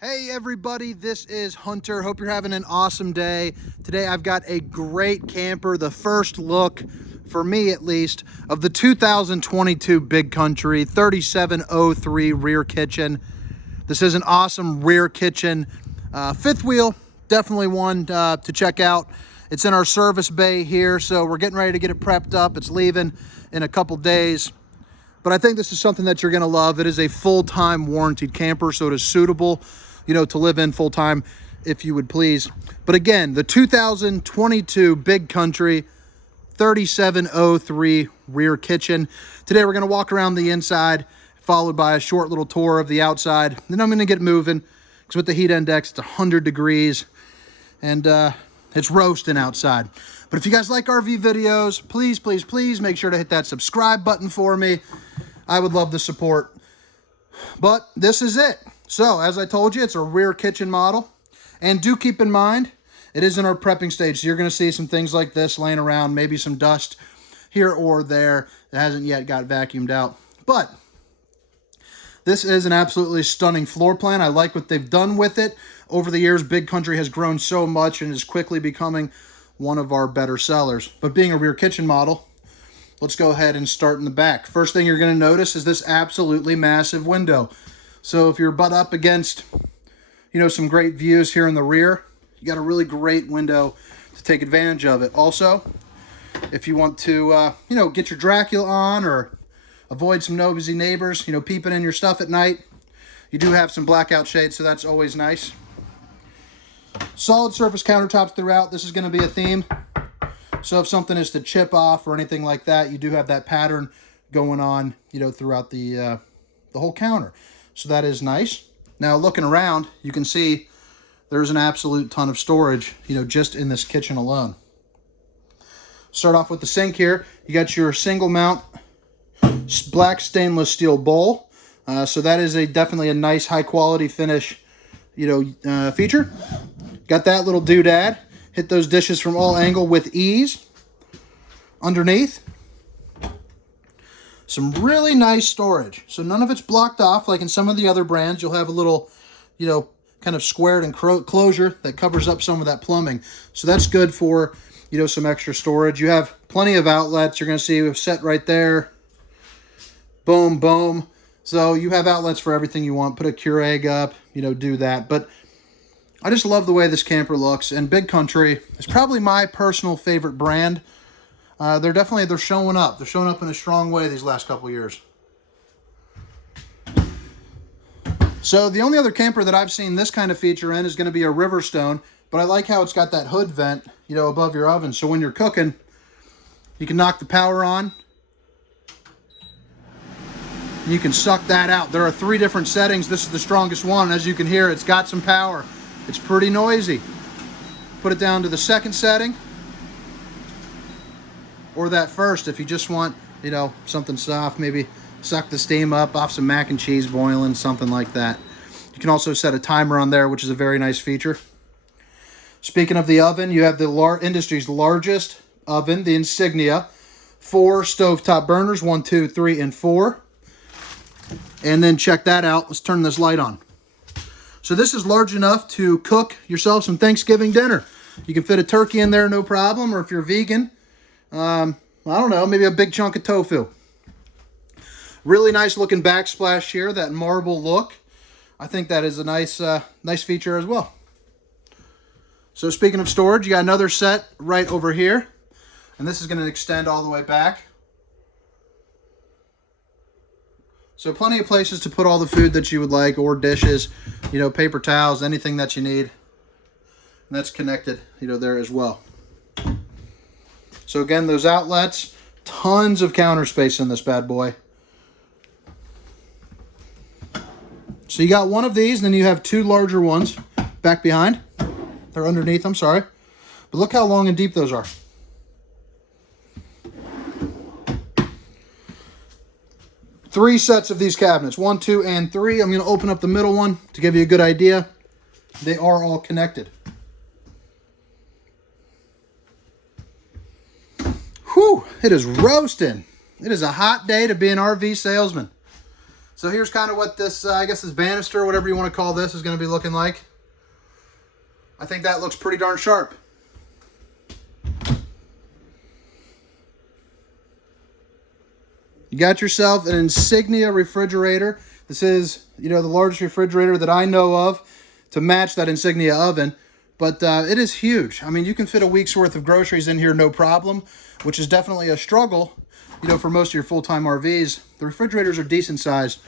Hey everybody, this is Hunter. Hope you're having an awesome day. Today I've got a great camper, the first look, for me at least, of the 2022 Big Country 3703 Rear Kitchen. This is an awesome rear kitchen. Fifth wheel, definitely one to check out. It's in our service bay here, so we're getting ready to get it prepped up. It's leaving in a couple days. But I think this is something that you're gonna love. It is a full-time warranted camper, so it is suitable, to live in full-time, if you would please. But again, the 2022 Big Country 3703 Rear Kitchen. Today we're gonna walk around the inside, followed by a short little tour of the outside. Then I'm gonna get moving, because with the heat index, it's 100 degrees, and it's roasting outside. But if you guys like RV videos, please, please, please make sure to hit that subscribe button for me. I would love the support. But this is it. So, as I told you, it's a rear kitchen model. And do keep in mind, it is in our prepping stage. So you're going to see some things like this laying around, maybe some dust here or there that hasn't yet got vacuumed out. But this is an absolutely stunning floor plan. I like what they've done with it. Over the years, Big Country has grown so much and is quickly becoming one of our better sellers. But being a rear kitchen model, let's go ahead and start in the back. First thing you're going to notice is this absolutely massive window. So if you're butt up against, some great views here in the rear, you got a really great window to take advantage of it. Also, if you want to, get your Dracula on or avoid some nosy neighbors, peeping in your stuff at night, you do have some blackout shades, so that's always nice. Solid surface countertops throughout. This is going to be a theme. So if something is to chip off or anything like that, you do have that pattern going on, throughout the whole counter. So that is nice. Now looking around, you can see there's an absolute ton of storage, just in this kitchen alone. Start off with the sink here. You got your single mount black stainless steel bowl. So that is definitely a nice high quality finish, feature. Got that little doodad. Hit those dishes from all angles with ease. Underneath, some really nice storage. So none of it's blocked off like in some of the other brands. You'll have a little, kind of squared and closure that covers up some of that plumbing. So that's good for, some extra storage. You have plenty of outlets. You're going to see set right there. Boom, boom. So you have outlets for everything you want. Put a Keurig up, do that. But I just love the way this camper looks. And Big Country is probably my personal favorite brand. They're showing up. They're showing up in a strong way these last couple years. So the only other camper that I've seen this kind of feature in is going to be a Riverstone, but I like how it's got that hood vent, above your oven. So when you're cooking, you can knock the power on. You can suck that out. There are 3 different settings. This is the strongest one. As you can hear, it's got some power. It's pretty noisy. Put it down to the second setting. Or that first if you just want, something soft, maybe suck the steam up off some mac and cheese boiling, something like that. You can also set a timer on there, which is a very nice feature. Speaking of the oven, you have the industry's largest oven, the Insignia. 4 stovetop burners, 1, 2, 3, and 4. And then check that out. Let's turn this light on. So this is large enough to cook yourself some Thanksgiving dinner. You can fit a turkey in there, no problem, or if you're vegan, I don't know, maybe a big chunk of tofu. Really nice looking backsplash here, that marble look. I think that is a nice feature as well. So speaking of storage, you got another set right over here. And this is going to extend all the way back. So plenty of places to put all the food that you would like, or dishes, paper towels, anything that you need. And that's connected, there as well. So again, those outlets, tons of counter space in this bad boy. So you got one of these, and then you have 2 larger ones back behind. They're underneath, I'm sorry. But look how long and deep those are. Three sets of these cabinets, 1, 2, and 3. I'm going to open up the middle one to give you a good idea. They are all connected. Whew, it is roasting. It is a hot day to be an RV salesman. So here's kind of what this, I guess this banister, whatever you want to call this, is going to be looking like. I think that looks pretty darn sharp. You got yourself an Insignia refrigerator. This is, the largest refrigerator that I know of to match that Insignia oven. But it is huge. I mean, you can fit a week's worth of groceries in here no problem, which is definitely a struggle, for most of your full-time RVs. The refrigerators are decent sized,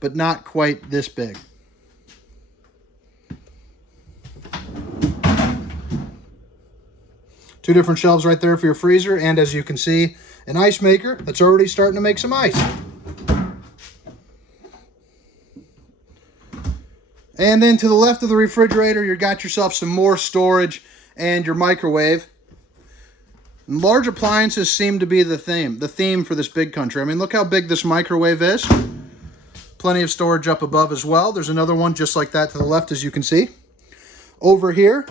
but not quite this big. Two different shelves right there for your freezer, and as you can see, an ice maker that's already starting to make some ice. And then to the left of the refrigerator, you got yourself some more storage and your microwave. Large appliances seem to be the theme for this big country. I mean, look how big this microwave is. Plenty of storage up above as well. There's another one just like that to the left, as you can see. Over here,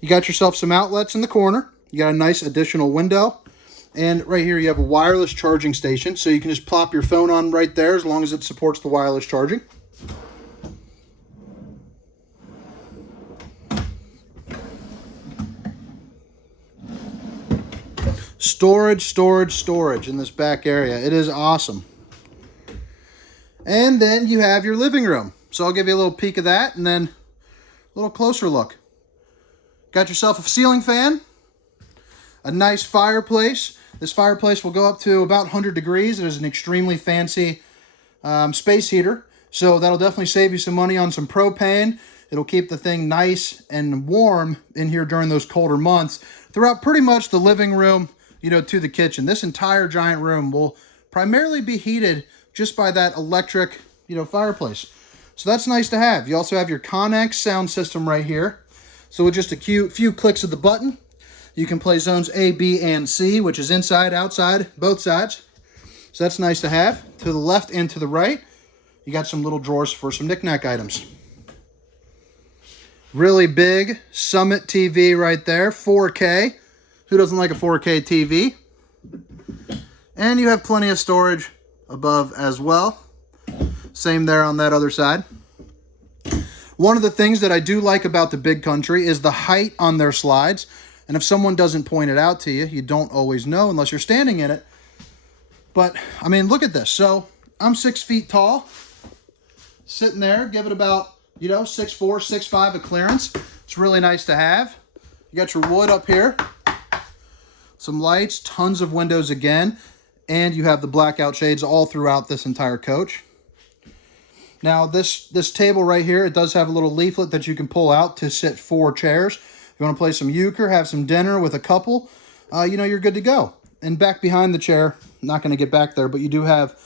you got yourself some outlets in the corner. You got a nice additional window. And right here, you have a wireless charging station. So you can just plop your phone on right there as long as it supports the wireless charging. Storage in this back area. It is awesome. And then you have your living room. So I'll give you a little peek of that and then a little closer look. Got yourself a ceiling fan, a nice fireplace. This fireplace will go up to about 100 degrees. It is an extremely fancy space heater. So that'll definitely save you some money on some propane. It'll keep the thing nice and warm in here during those colder months throughout pretty much the living room, to the kitchen. This entire giant room will primarily be heated just by that electric, fireplace. So that's nice to have. You also have your Connex sound system right here. So with just a few clicks of the button, you can play zones A, B, and C, which is inside, outside, both sides. So that's nice to have. To the left and to the right, you got some little drawers for some knickknack items. Really big Summit TV right there, 4K. Who doesn't like a 4K TV? And you have plenty of storage above as well. Same there on that other side. One of the things that I do like about the big country is the height on their slides. And if someone doesn't point it out to you, you don't always know unless you're standing in it. But, I mean, look at this. So, I'm 6 feet tall. Sitting there, give it about, 6'4", 6'5" of clearance. It's really nice to have. You got your wood up here. Some lights, tons of windows again. And you have the blackout shades all throughout this entire coach. Now, this table right here, it does have a little leaflet that you can pull out to sit 4 chairs. If you want to play some euchre, have some dinner with a couple, you're good to go. And back behind the chair, not going to get back there, but you do have,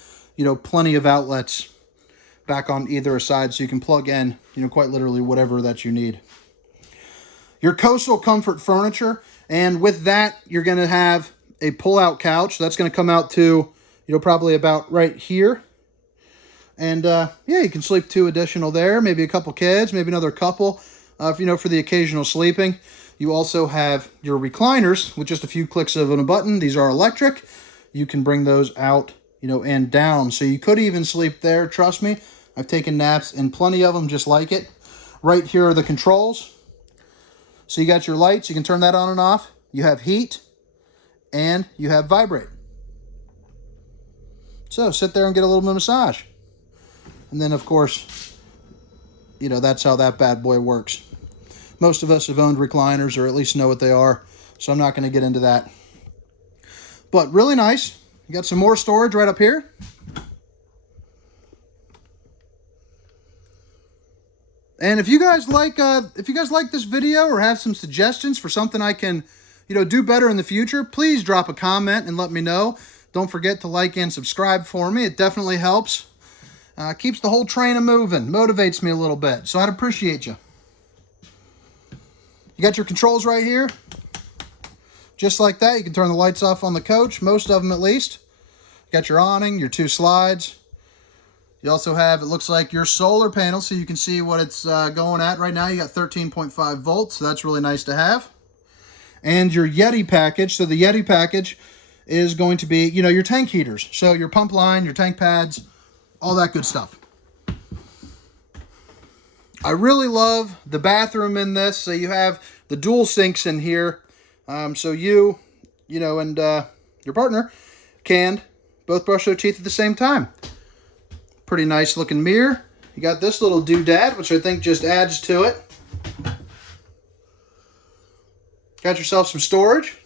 plenty of outlets back on either side, so you can plug in, quite literally whatever that you need. Your Coastal Comfort furniture, and with that, you're going to have a pull-out couch. That's going to come out to, probably about right here. And, you can sleep 2 additional there, maybe a couple kids, maybe another couple, for the occasional sleeping. You also have your recliners with just a few clicks of a button. These are electric. You can bring those out, and down. So you could even sleep there. Trust me, I've taken naps in plenty of them just like it. Right here are the controls. So you got your lights. You can turn that on and off. You have heat, and you have vibrate. So sit there and get a little bit of massage. And then, of course, that's how that bad boy works. Most of us have owned recliners or at least know what they are, so I'm not going to get into that. But really nice. You got some more storage right up here. And if you guys like this video or have some suggestions for something I can, do better in the future, please drop a comment and let me know. Don't forget to like and subscribe for me. It definitely helps. Keeps the whole train a-moving. Motivates me a little bit. So I'd appreciate you. You got your controls right here. Just like that, you can turn the lights off on the coach. Most of them at least. You got your awning, your 2 slides. You also have, it looks like, your solar panel, so you can see what it's going at right now. You got 13.5 volts, so that's really nice to have. And your Yeti package. So the Yeti package is going to be, your tank heaters. So your pump line, your tank pads, all that good stuff. I really love the bathroom in this. So you have the dual sinks in here. So you know, and your partner can both brush their teeth at the same time. Pretty nice looking mirror. You got this little doodad, which I think just adds to it. Got yourself some storage.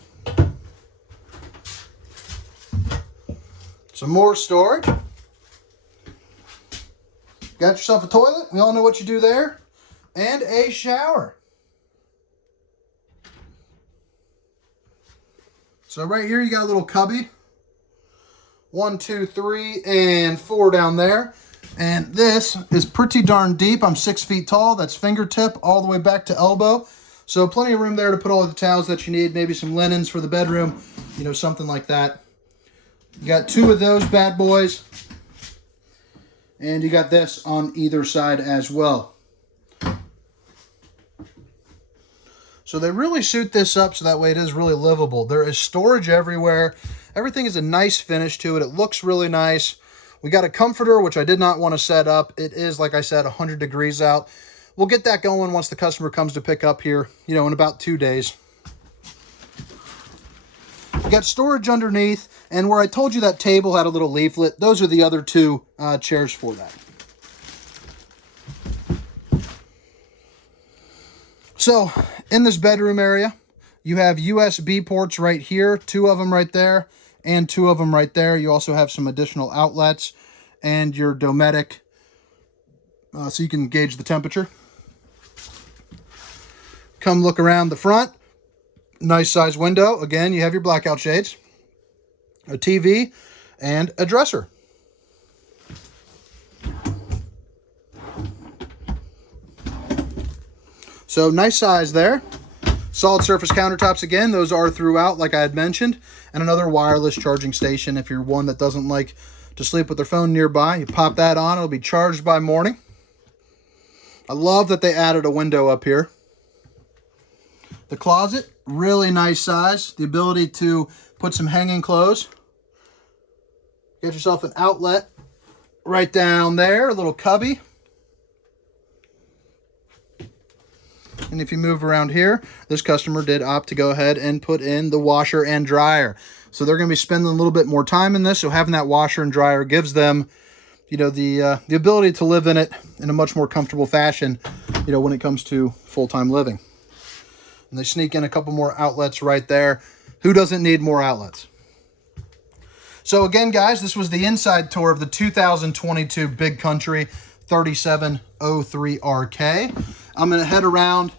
Some more storage. Got yourself a toilet. We all know what you do there. And a shower. So right here you got a little cubby. 1, 2, 3, and 4 down there. And this is pretty darn deep. I'm 6 feet tall. That's fingertip all the way back to elbow. So plenty of room there to put all the towels that you need. Maybe some linens for the bedroom. You know, something like that. You got 2 of those bad boys. And you got this on either side as well. So they really suit this up so that way it is really livable. There is storage everywhere. Everything is a nice finish to it. It looks really nice. We got a comforter, which I did not want to set up. It is, like I said, 100 degrees out. We'll get that going once the customer comes to pick up here, you know, in about 2 days. You got storage underneath, and where I told you that table had a little leaflet, those are the other 2 chairs for that. So, in this bedroom area, you have USB ports right here, 2 of them right there, and 2 of them right there. You also have some additional outlets and your Dometic, so you can gauge the temperature. Come look around the front. Nice size window. Again, you have your blackout shades, a TV, and a dresser. So nice size there. Solid surface countertops again. Those are throughout, like I had mentioned. And another wireless charging station if you're one that doesn't like to sleep with their phone nearby. You pop that on. It'll be charged by morning. I love that they added a window up here. The closet, really nice size. The ability to put some hanging clothes. Get yourself an outlet right down there. A little cubby. And if you move around here, this customer did opt to go ahead and put in the washer and dryer. So they're going to be spending a little bit more time in this. So having that washer and dryer gives them, you know, the ability to live in it in a much more comfortable fashion, you know, when it comes to full-time living. And they sneak in a couple more outlets right there. Who doesn't need more outlets? So again, guys, this was the inside tour of the 2022 Big Country 3703RK. I'm going to head around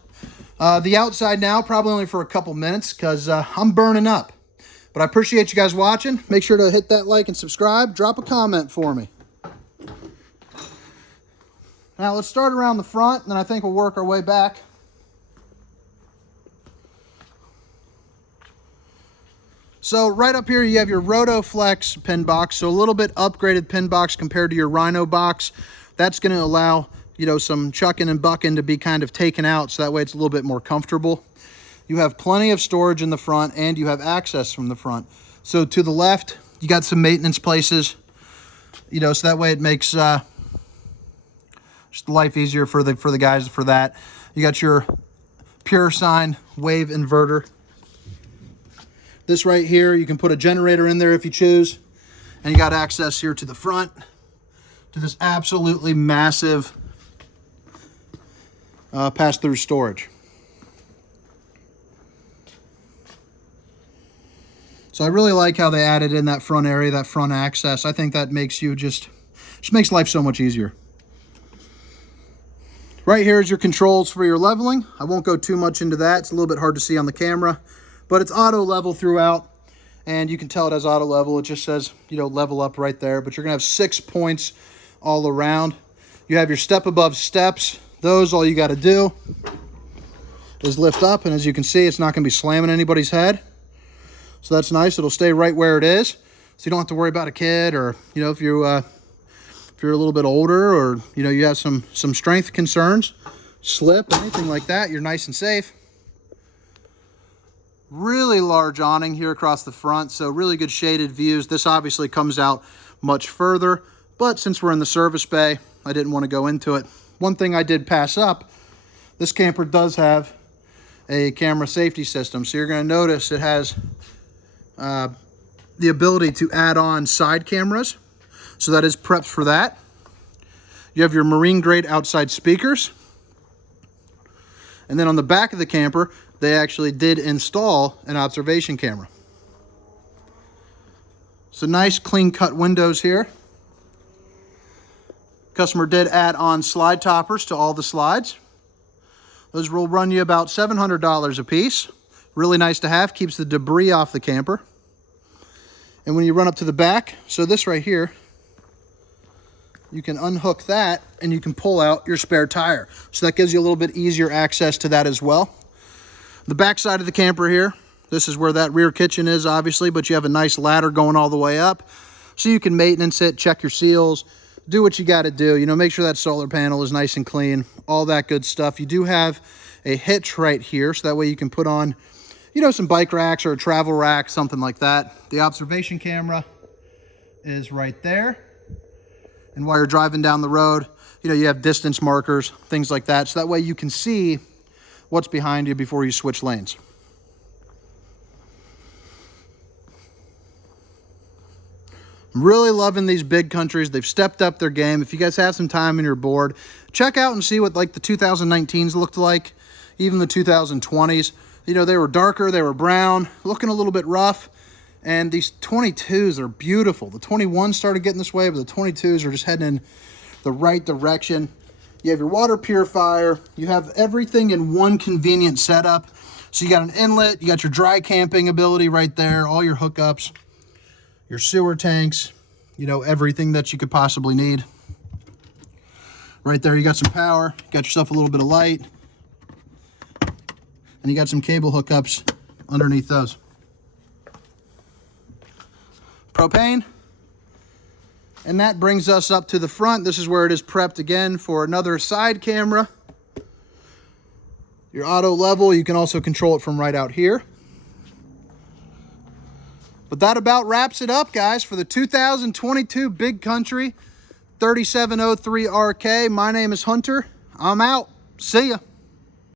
the outside now, probably only for a couple minutes because I'm burning up. But I appreciate you guys watching. Make sure to hit that like and subscribe. Drop a comment for me. Now let's start around the front, and then I think we'll work our way back. So right up here, you have your RotoFlex pin box. So a little bit upgraded pin box compared to your Rhino box. That's going to allow, you know, some chucking and bucking to be kind of taken out. So that way it's a little bit more comfortable. You have plenty of storage in the front, and you have access from the front. So to the left, you got some maintenance places, you know, so that way it makes just life easier for the guys for that. You got your pure sine wave inverter. This right here, you can put a generator in there if you choose. And you got access here to the front to this absolutely massive pass-through storage. So I really like how they added in that front area, that front access. I think that makes you just makes life so much easier. Right here is your controls for your leveling. I won't go too much into that. It's a little bit hard to see on the camera. But it's auto level throughout, and you can tell it has auto level. It just says, you know, level up right there. But you're going to have 6 points all around. You have your step above steps. Those, all you got to do is lift up, and as you can see, it's not going to be slamming anybody's head. So that's nice. It'll stay right where it is, so you don't have to worry about a kid, or, you know, if you're a little bit older, or, you know, you have some strength concerns, slip, anything like that, you're nice and safe. Really large awning here across the front, so really good shaded views. This obviously comes out much further, but since we're in the service bay, I didn't want to go into it. one thing I did pass up, this camper does have a camera safety system. So you're going to notice it has the ability to add on side cameras. So that is prepped for that. You have your marine grade outside speakers. And then on the back of the camper, they actually did install an observation camera. So nice clean cut windows here. Customer did add on slide toppers to all the slides. Those will run you about $700 a piece. Really nice to have, keeps the debris off the camper. And when you run up to the back, so this right here, you can unhook that and you can pull out your spare tire. So that gives you a little bit easier access to that as well. The back side of the camper here, this is where that rear kitchen is obviously, but you have a nice ladder going all the way up. So you can maintenance it, check your seals, do what you got to do. You know, make sure that solar panel is nice and clean, all that good stuff. You do have a hitch right here, so that way you can put on, you know, some bike racks or a travel rack, something like that. The observation camera is right there. And while you're driving down the road, you know, you have distance markers, things like that. So that way you can see what's behind you before you switch lanes. I'm really loving these big countries. They've stepped up their game. If you guys have some time and you're bored, check out and see what like the 2019s looked like, even the 2020s. You know, they were darker, they were brown, looking a little bit rough. And these 22s are beautiful. The 21s started getting this way, but the 22s are just heading in the right direction. You have your water purifier. You have everything in one convenient setup. So you got an inlet, you got your dry camping ability right there, all your hookups, your sewer tanks, you know, everything that you could possibly need. Right there, you got some power, you got yourself a little bit of light, and you got some cable hookups underneath those. Propane. And that brings us up to the front. This is where it is prepped again for another side camera. Your auto level, you can also control it from right out here. But that about wraps it up, guys, for the 2022 Big Country 3703 RK. My name is Hunter. I'm out. See ya.